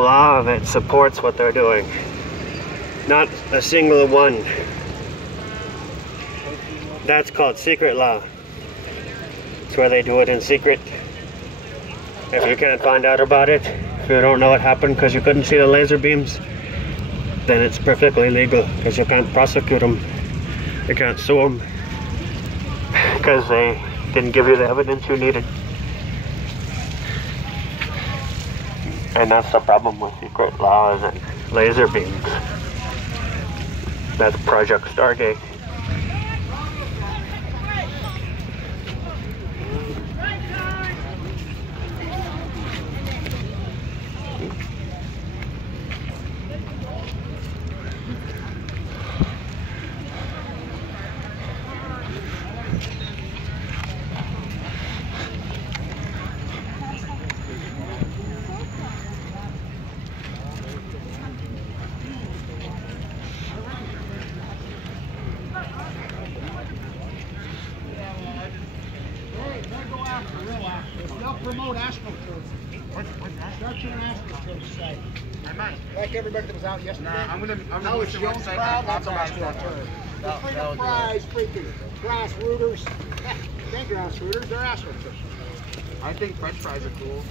law of it supports what they're doing. Not a single one. That's called secret law. It's where they do it in secret. If you can't find out about it, if you don't know what happened because you couldn't see the laser beams, then it's perfectly legal because you can't prosecute them. You can't sue them because they didn't give you the evidence you needed. And that's the problem with secret laws and laser beams. That's Project Stargate. They'll promote astroturf. Construction and astroturf site. I might. Like everybody that was out yesterday. I'm gonna I was Jones Brown, that's astroturf. The freaking fries, freaking grass rooters. They're grass rooters, they're astroturf. I think French fries are cool.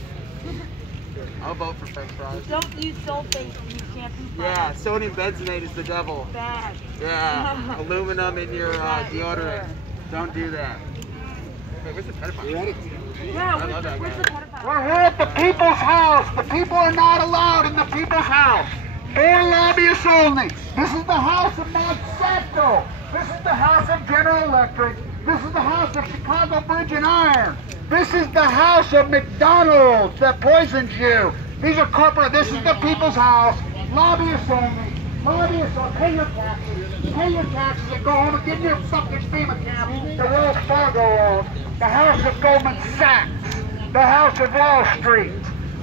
I'll vote for French fries. Don't use sulfate in your shampoo products. Yeah, sodium benzoate is the devil. Bad. Yeah, aluminum in your deodorant. Don't do that. Wait, where's the pedophile? You ready? Yeah, where's the pedophile? We're here at the people's house. The people are not allowed in the people's house. For lobbyists only. This is the house of Monsanto. This is the house of General Electric. This is the house of Chicago Bridge and Iron. This is the house of McDonald's that poisons you. These are corporate. This is the people's house. Lobbyists only. Lobbyists only. Pay your taxes. Pay your taxes and go home and get your fucking FEMA camp. The Wells Fargo owns. The house of Goldman Sachs. The house of Wall Street.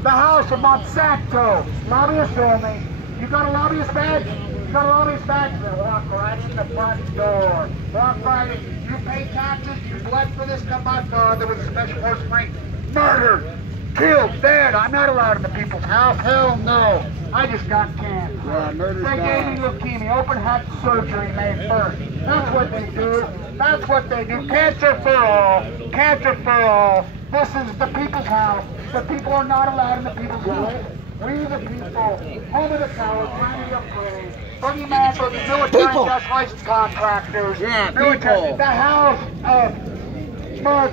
The house of Monsanto. Lobbyists only. You got a lobbyist badge? You got a lobbyist badge? Then walk right in the front door. Walk right in. You pay taxes. You bled for this. Come my father with a special horse rank. Murdered. Killed. Dead. I'm not allowed in the people's house. Hell no. I just got cancer. Yeah, murdered. They gave me leukemia. Open heart surgery May 1st. That's what they do. That's what they do. Cancer for all. Cancer for all. This is the people's house. The people are not allowed in the people's house. We the people, home of the power, trying to upgrade. Boogeyman for the military just license contractors. Yeah, military, people. the house of Mark.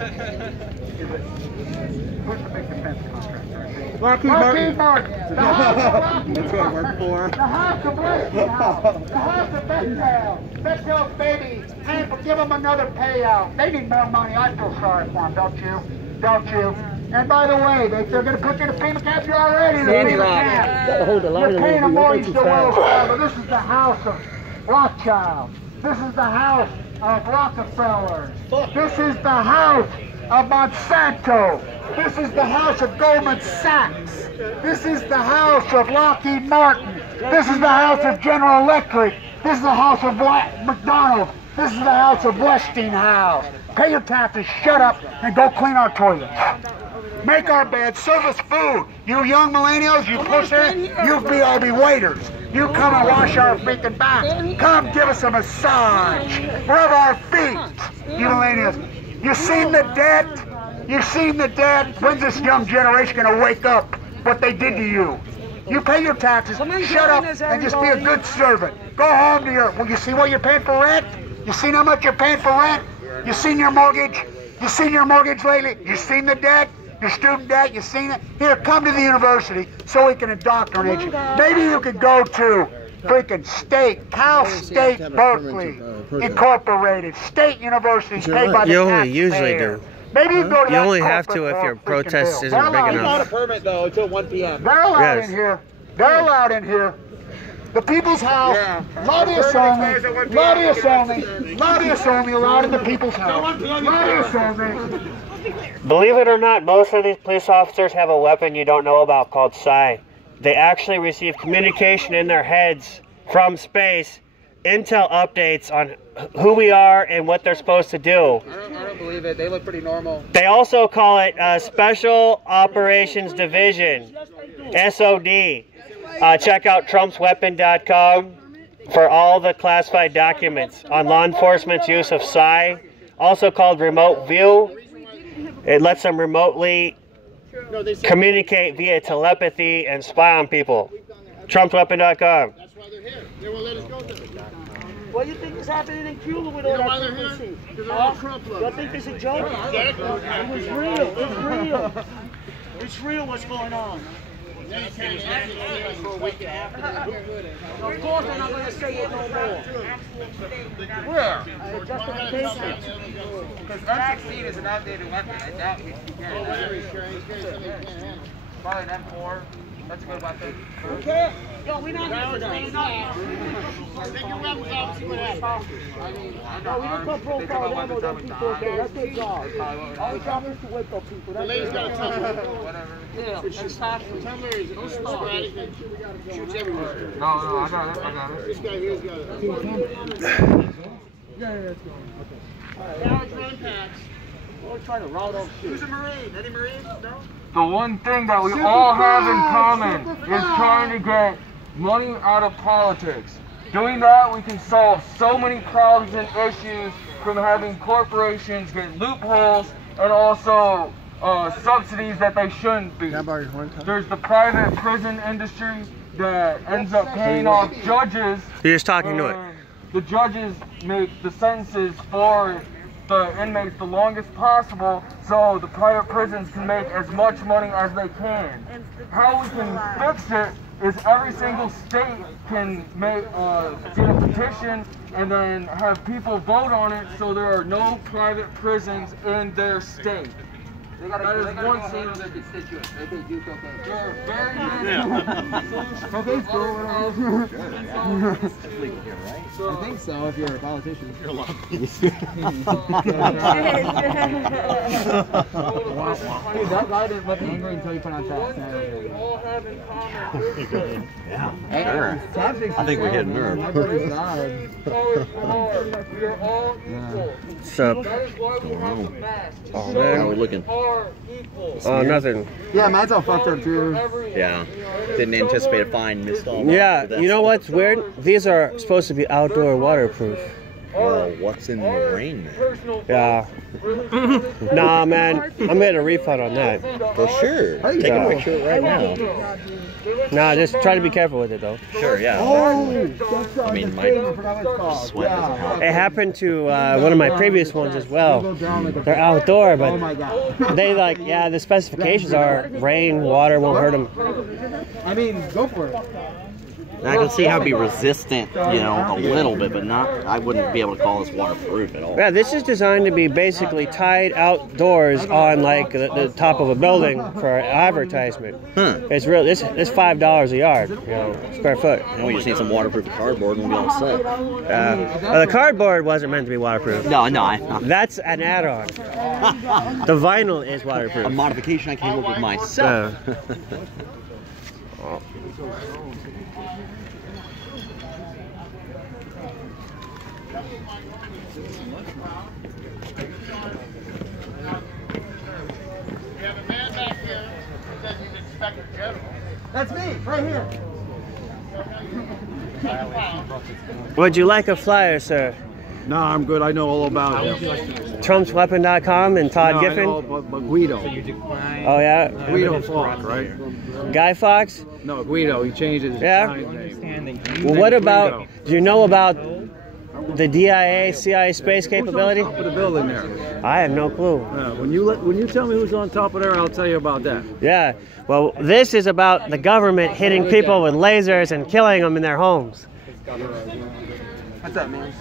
Who's the big defense contractor? Lockheed Martin. The house of Lockheed That's what I work for. The house of Westinghouse. The house of Bechtel. Bechtel's baby. Hey, give them another payout. They need more money. I feel sorry for them, don't you? Don't you? And by the way, they're going to put you in a FEMA camp. You're already in a FEMA camp. You're paying them more each the Wells Fargo. This is the house of Rothschild. This is the house of Rockefeller. This is the house of Monsanto. This is the house of Goldman Sachs. This is the house of Lockheed Martin. This is the house of General Electric. This is the house of McDonald's. This is the house of Westinghouse. Pay your taxes, shut up, and go clean our toilets. Make our beds, serve us food. You young millennials, you push it, all be waiters. You come and wash our freaking backs. Come give us a massage. Rub our feet. You millennials. You seen the dead? You seen the dead? When's this young generation gonna wake up what they did to you? You pay your taxes, shut up, and just be a good servant. Go home to your, well, you see what you're paying for rent? You seen how much you're paying for rent? You seen your mortgage? You seen your mortgage lately? You seen the debt? Your student debt? You seen it? Here, come to the university so we can indoctrinate you. Maybe you could go to freaking Cal State Berkeley Incorporated, State University paid by the You only taxpayer. usually do. Maybe you go to You that only have to corporate if your freaking protest bill. isn't big They're enough. Not a permit though until 1 p.m. They're allowed Yes. in here. They're allowed in here. The people's house, Yeah. lobbyists only, lobbyists only, lobbyists only allowed in the people's house. Lobbyists only. Believe it or not, most of these police officers have a weapon you don't know about called psi. They actually receive communication in their heads from space, intel updates on who we are and what they're supposed to do. I don't believe it. They look pretty normal. They also call it Special Operations Division. SOD. Check out trumpsweapon.com for all the classified documents on law enforcement's use of PSI, also called remote view. It lets them remotely communicate via telepathy and spy on people. trumpsweapon.com. That's why they're here. They won't let us go there. What do you think is happening in Cuba with all that frequency? You think it's a joke? It was real. It's real. It's real what's going on. Of course they're not going to say it no more. Where? Justification. Because M16 is an outdated weapon. I doubt you can. Probably an M4. That's a good weapon. Okay. Yo, we're not here for Take your weapons off and see what happens. No, we don't come profile them or them people. That's their job. All we come is to wake up people. The lady's got a tumbler. Whatever. Yeah, that's factual. The tumbler is sporadic and shoots everywhere. No, I got it. This guy here's got it. Yeah, let's go. Now it's running packs. We're trying to round up shit. Who's a Marine? Any Marines? No? The one thing that we all have in common is trying to get money out of politics. Doing that, we can solve so many problems and issues, from having corporations get loopholes and also subsidies that they shouldn't be. There's the private prison industry that ends up paying off judges. You're just talking to it. The judges make the sentences for the inmates the longest possible, so the private prisons can make as much money as they can. How we can fix it is every single state can make get a petition and then have people vote on it, so there are no private prisons in their state. That is one thing. their constituents. They do cocaine. There are very many solutions. Cocaine's cool. So, I think so, if you're a politician. You're a lobbyist. Dude, that guy didn't look angry until you put on one that. thing we all have in common. I think we're getting nerve. We are all equal. What's up? That is why we have the mask. Oh, So man. How are we looking? are equal. Oh, nothing. Yeah, mine's all fucked up too. Yeah. Didn't anticipate a fine missed all. Yeah, you know what's weird? These are supposed to be outdoor waterproof. Well, what's in the rain, man? Yeah. Nah, man, I'm getting a refund on that. For sure. Take a picture of it right now. Nah, just try to be careful with it, though. Sure, yeah. I mean, my sweat doesn't help. It happened to one of my previous ones as well. They're outdoor, but they the specifications are rain, water won't hurt them. I mean, go for it. And I can see how it'd be resistant, you know, a little bit, but not. I wouldn't be able to call this waterproof at all. Yeah, this is designed to be basically tied outdoors on like the top of a building for advertisement. It's real. It's $5 a yard, square foot. You know, we just need some waterproof cardboard and we'll be all set. The cardboard wasn't meant to be waterproof. No. That's an add-on. The vinyl is waterproof. A modification I came up with myself. We have a man back here who says he's Inspector General. That's me, right here. Would you like a flyer, sir? No, I'm good. I know all about it. trumpsweapon.com and Todd No, I Giffen. know, but Guido. Oh yeah, Guido Falk, right? Guy Fawkes. No, Guido. He changed his Yeah. name. Well, what about? Do you know about the DIA CIA space capability? Who's on top of the building there? I have no clue. When you tell me who's on top of there, I'll tell you about that. Yeah. Well, this is about the government hitting people with lasers and killing them in their homes. What's up, man?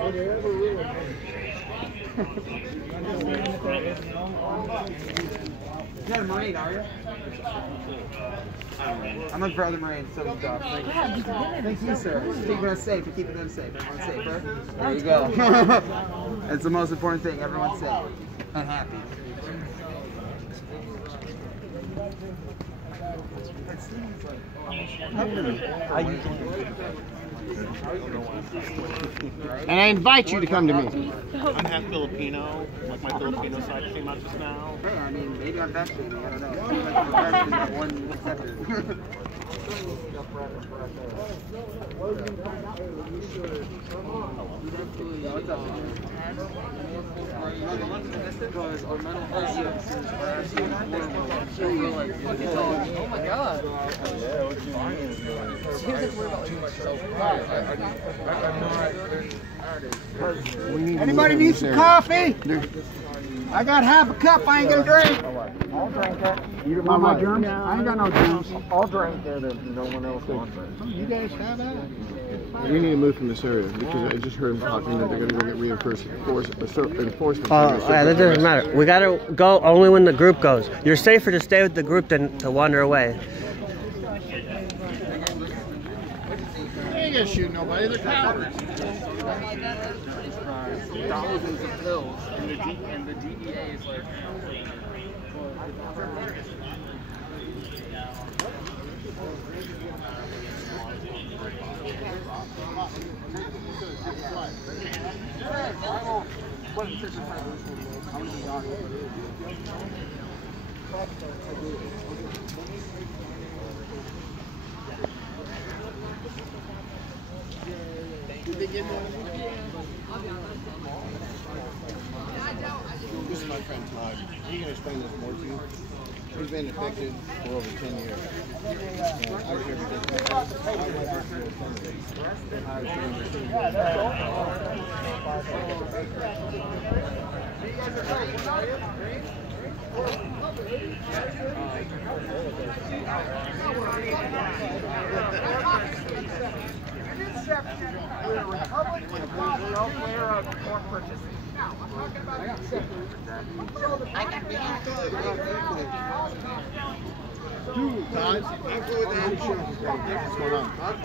You're not a Marine, are you? I'm looking for other Marines, so good job. Thank you, sir. Keeping us safe. You're keeping them safe. Everyone's safer. There you go. That's the most important thing. Everyone's safe and happy. And I invite you to come to me. I'm half Filipino, like my Filipino side came out just now. Hey, I mean, maybe I'm vaccinated. I don't know. It seems like the president got one accepted. Oh my God. Anybody need some coffee? I got half a cup. I ain't gonna drink. I'll drink it. You want my germs? I ain't got no germs. I'll drink it if no one else wants it. You guys have that? We need to move from this area because I just heard them talking that they're going to go get reinforcement. Yeah, that doesn't matter. We gotta go only when the group goes. You're safer to stay with the group than to wander away. They ain't going to shoot nobody. They're cowards. Thousands of pills, and the DEA is like. This is my friend Todd. He can explain this more to you. He's been affected for over 10 years. I was here because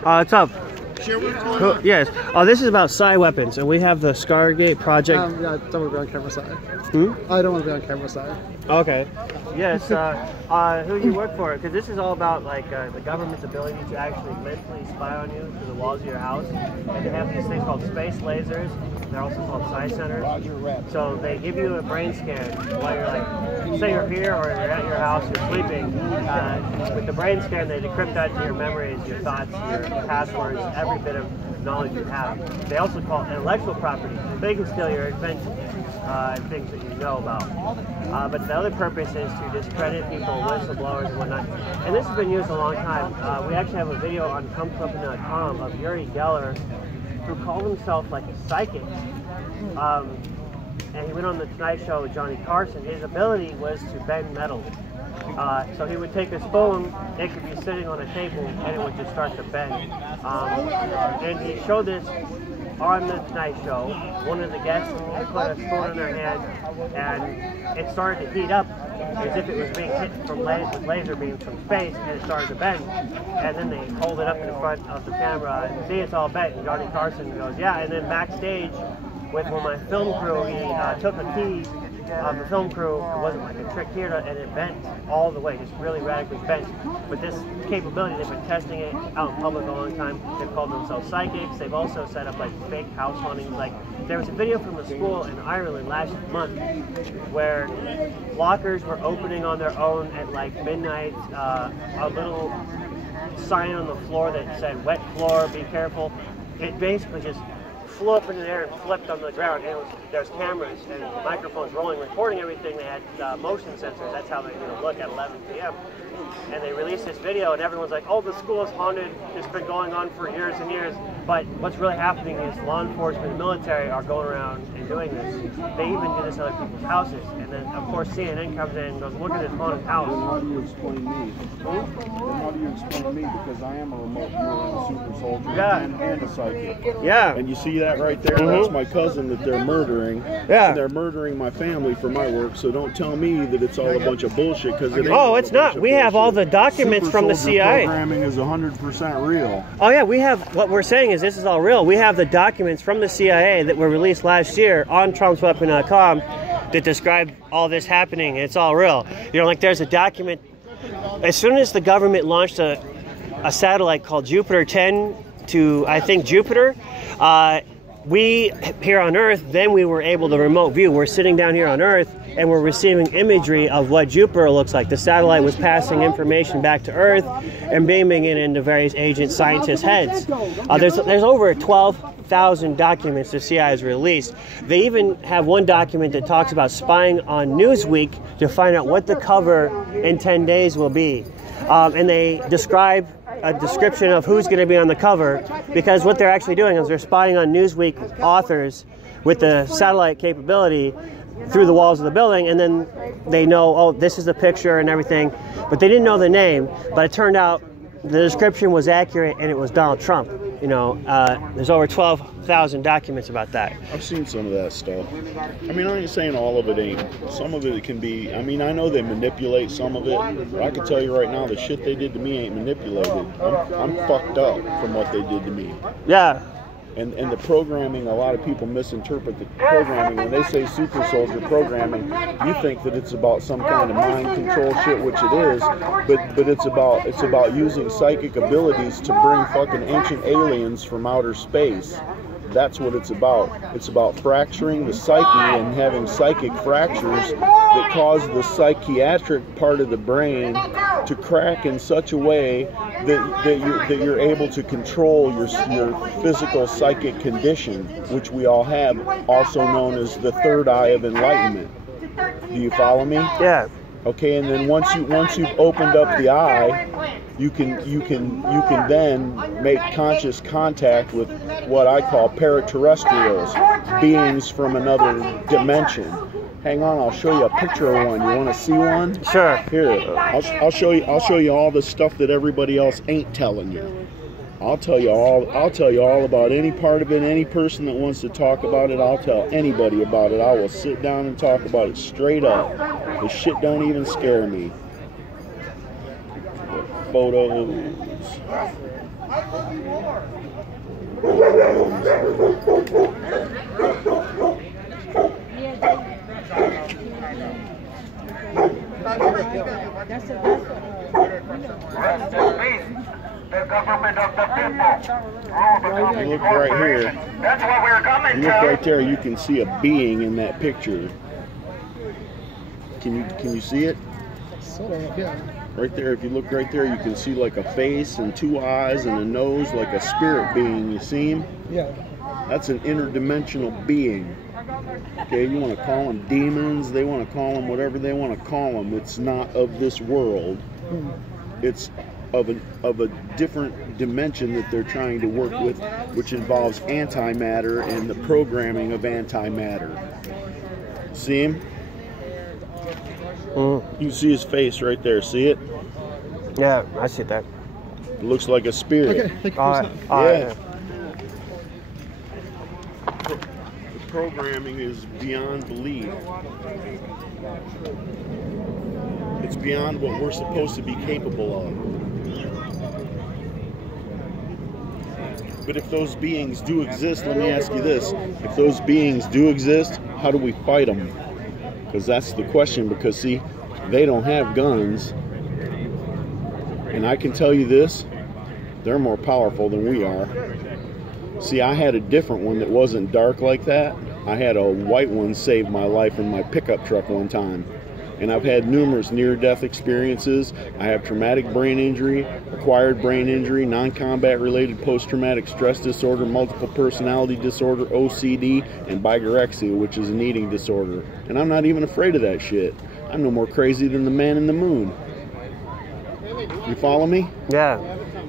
What's up? Yes. Oh, this is about psi weapons, and we have the Scargate project. I don't want to be on camera side. Hmm? I don't want to be on camera side. Okay. Yes. Who do you work for? Because this is all about like the government's ability to actually mentally spy on you through the walls of your house. And they have these things called space lasers. They're also called psi centers. So they give you a brain scan while you're like, say you're here or you're at your house, you're sleeping. With the brain scan, they decrypt that to your memories, your thoughts, your passwords, every bit of knowledge you have. They also call it intellectual property. They can steal your inventions and things that you know about. But the other purpose is to discredit people, whistleblowers and whatnot. And this has been used a long time. We actually have a video on ComeCompany.com of Uri Geller, who called himself like a psychic. And he went on the Tonight Show with Johnny Carson. His ability was to bend metal. So he would take a spoon, it could be sitting on a table, and it would just start to bend. And he showed this on the Tonight Show. One of the guests put a spoon in their hand, and it started to heat up as if it was being hit from with laser beams from space, and it started to bend. And then they hold it up in front of the camera and see it's all bent. And Johnny Carson goes, yeah. And then backstage with one of my film crew, he took a key of the film crew. It wasn't like a trick here, and it bent all the way, just really radically bent. But this capability, they've been testing it out in public a long time. They've called themselves psychics. They've also set up like fake house hauntings. Like there was a video from a school in Ireland last month where lockers were opening on their own at like midnight. A little sign on the floor that said "wet floor, be careful." It basically just flew up in the air and flipped on the ground. And there's cameras and microphones rolling, recording everything. They had motion sensors. That's how they look at 11 p.m. And they released this video, and everyone's like, "Oh, the school is haunted. It's been going on for years and years." But what's really happening is law enforcement and military are going around and doing this. They even do this at other people's houses. And then, of course, CNN comes in and goes, "Look at this haunted house." How do you explain me? How do you explain me? Because I am a remote viewer and a super soldier and a psychic. Yeah. And you see that right there? That's my cousin that they're murdering. Yeah. And they're murdering my family for my work. So don't tell me that it's all a bunch of bullshit. Because it ain't Oh, it's not. We have all the documents from the CIA. Programming is 100% real. Oh yeah, we have. What we're saying is this is all real. We have the documents from the CIA that were released last year on TrumpsWeapon.com that describe all this happening. It's all real. Like there's a document as soon as the government launched a satellite called Jupiter 10 to, I think, Jupiter, we here on Earth, then we were able to remote view. We're sitting down here on Earth and we're receiving imagery of what Jupiter looks like. The satellite was passing information back to Earth and beaming it into various agent scientists' heads. There's over 12,000 documents the CIA has released. They even have one document that talks about spying on Newsweek to find out what the cover in 10 days will be. And they describe a description of who's going to be on the cover, because what they're actually doing is they're spying on Newsweek authors with the satellite capability through the walls of the building, and then they know, oh, this is the picture and everything, but they didn't know the name. But it turned out the description was accurate, and it was Donald Trump. You know, there's over 12,000 documents about that. I've seen some of that stuff. I mean, I ain't saying all of it ain't. Some of it can be, I mean, I know they manipulate some of it, but I can tell you right now, the shit they did to me ain't manipulated. I'm fucked up from what they did to me. Yeah. And the programming, a lot of people misinterpret the programming. When they say super soldier programming, you think that it's about some kind of mind control shit, which it is, but it's about using psychic abilities to bring fucking ancient aliens from outer space. That's what it's about. It's about fracturing the psyche and having psychic fractures that cause the psychiatric part of the brain to crack in such a way that you're able to control your physical psychic condition, which we all have, also known as the third eye of enlightenment. Do you follow me? Yeah. Okay, and then once you've opened up the eye, you can then make conscious contact with what I call paraterrestrials, beings from another dimension. Hang on, I'll show you a picture of one. You want to see one? Sure. Here, I'll show you all the stuff that everybody else ain't telling you. I'll tell you all about any part of it. Any person that wants to talk about it, I'll tell anybody about it. I will sit down and talk about it straight up. This shit don't even scare me. Photos. The government of the people. You look right here. That's what we're coming Look right there. You can see a being in that picture. Can you see it? Sort of, yeah. Right there. If you look right there, you can see like a face and two eyes and a nose, like a spirit being. You see him? Yeah. That's an interdimensional being. Okay, you want to call them demons, they want to call them whatever they want to call them. It's not of this world. It's of a different dimension that they're trying to work with, which involves antimatter and the programming of antimatter. See him? You can see his face right there. See it? Yeah, I see that. It looks like a spirit. Okay, thank you for Yeah. The programming is beyond belief. It's beyond what we're supposed to be capable of. But if those beings do exist, let me ask you this. If those beings do exist, how do we fight them? Because that's the question. Because, see, they don't have guns. And I can tell you this, they're more powerful than we are. See, I had a different one that wasn't dark like that. I had a white one save my life in my pickup truck one time. And I've had numerous near-death experiences. I have traumatic brain injury, acquired brain injury, non-combat related post-traumatic stress disorder, multiple personality disorder, OCD, and bigorexia, which is an eating disorder. And I'm not even afraid of that shit. I'm no more crazy than the man in the moon. You follow me? Yeah.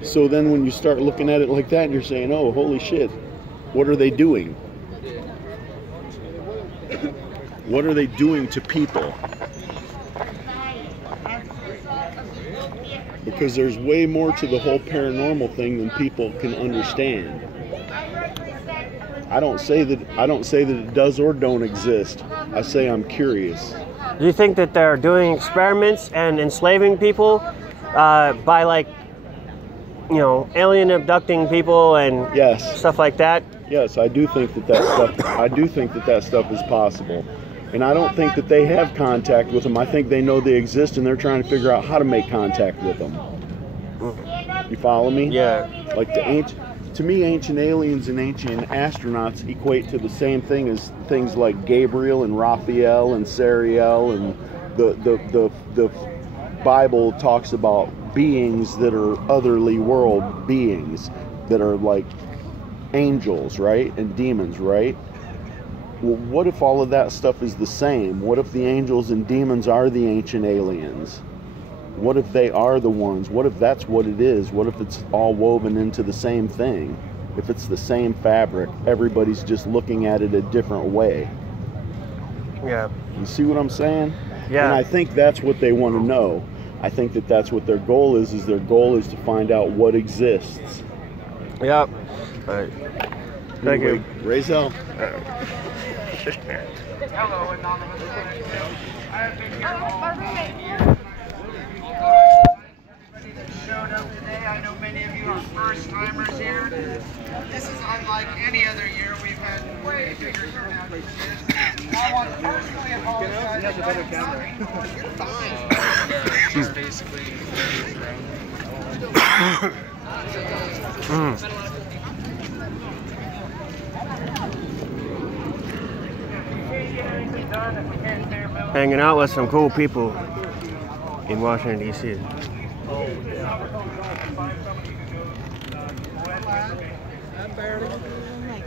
So then when you start looking at it like that, you're saying, oh, holy shit, what are they doing? What are they doing to people? Because there's way more to the whole paranormal thing than people can understand. I don't say that it does or don't exist. I say I'm curious. Do you think that they're doing experiments and enslaving people by, like, you know, alien abducting people and yes, stuff like that? Yes, I do think that stuff. I do think that stuff is possible. And I don't think that they have contact with them. I think they know they exist and they're trying to figure out how to make contact with them. You follow me? Yeah. Like to me, ancient aliens and ancient astronauts equate to the same thing as things like Gabriel and Raphael and Sariel, and the Bible talks about beings that are otherly world beings that are like angels, right? And demons, right? Well, what if all of that stuff is the same? What if the angels and demons are the ancient aliens? What if they are the ones? What if that's what it is? What if it's all woven into the same thing? If it's the same fabric, everybody's just looking at it a different way. Yeah. You see what I'm saying? Yeah. And I think that's what they want to know. I think that that's what their goal is their goal is to find out what exists. Yep. All right. Thank you. Hello, Razel. Anonymous. I have been here all night. Showed up today. I know many of you are first timers here. This is unlike any other year. We've had way bigger turnout than this. I want to personally apologize. He has a better camera. You're fine. She's basically Hanging out with some cool people in Washington, D.C.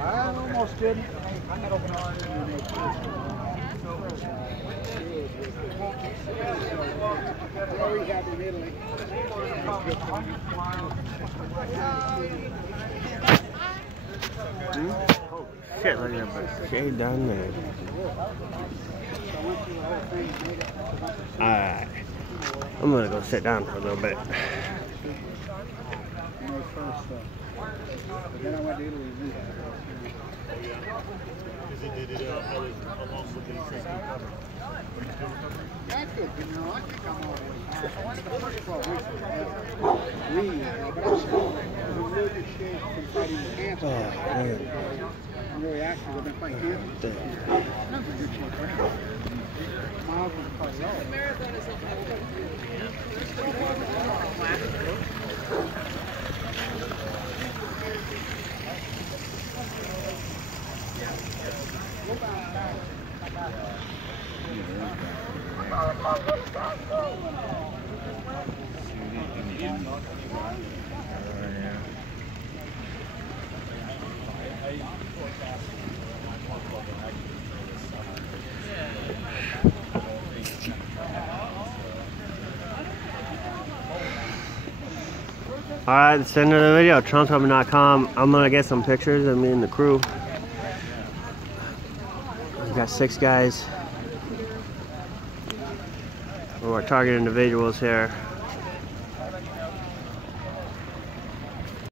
I'm almost kidding. Oh shit, look at that shade down there. Alright. I'm gonna go sit down for a little bit. That's good. You know, I think I'm all I'm really active. I've been playing cancer. Miles was quite low. The marathon is Alright, that's the end of the video. TrumpTubbing.com. I'm gonna get some pictures of me and the crew. We got 6 guys who are target individuals here.